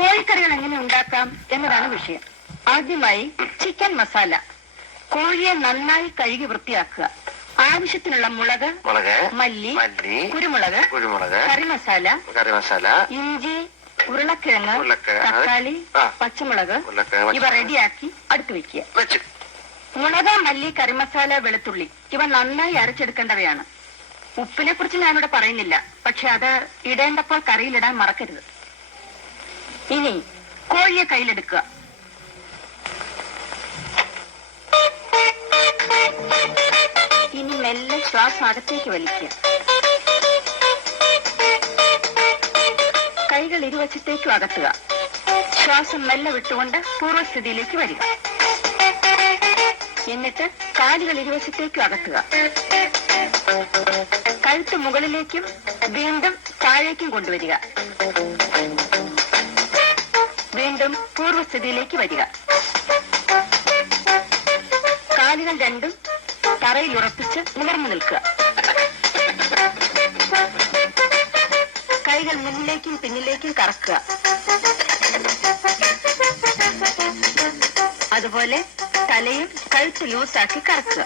കോഴിക്കറികൾ എങ്ങനെ ഉണ്ടാക്കാം എന്നതാണ് വിഷയം. ആദ്യമായി ചിക്കൻ മസാല. കോഴിയെ നന്നായി കഴുകി വൃത്തിയാക്കുക. ആവശ്യത്തിനുള്ള മുളക്, മല്ലി, കുരുമുളക്, കറിമസാല, ഇഞ്ചി, ഉരുളക്കിഴങ്ങ്, തക്കാളി, പച്ചമുളക് ഇവ റെഡിയാക്കി അടുത്ത് വെക്കുക. മുളക്, മല്ലി, കറിമസാല, വെളുത്തുള്ളി ഇവ നന്നായി അരച്ചെടുക്കേണ്ടവയാണ്. ഉപ്പിനെ കുറിച്ച് ഞാനിവിടെ പറയുന്നില്ല, പക്ഷെ അത് ഇടേണ്ടപ്പോൾ കറിയിലിടാൻ മറക്കരുത്. ഇനി കോഴിയെ കയ്യിലെടുക്കുക. ഇനി മെല്ലെ ശ്വാസം അകത്തേക്ക് വലിക്കുക. കൈകൾ ഇരുവശത്തേക്കും അകത്തുക. ശ്വാസം മെല്ലെ വിട്ടുകൊണ്ട് പൂർവ്വസ്ഥിതിയിലേക്ക് വരിക. എന്നിട്ട് കാലുകൾ ഇരുവശത്തേക്കും അകത്തുക. കഴുത്ത് മുകളിലേക്കും വീണ്ടും താഴേക്കും കൊണ്ടുവരിക. വീണ്ടും പൂർവ്വസ്ഥിതിയിലേക്ക് വരിക. കാലുകൾ രണ്ടും തറയിൽ ഉറപ്പിച്ച് നിവർന്നു നിൽക്കുക. കൈകൾ മുന്നിലേക്കും പിന്നിലേക്കും കറക്കുക. അതുപോലെ തലയും കഴുത്ത് ലൂസാക്കി കറക്കുക.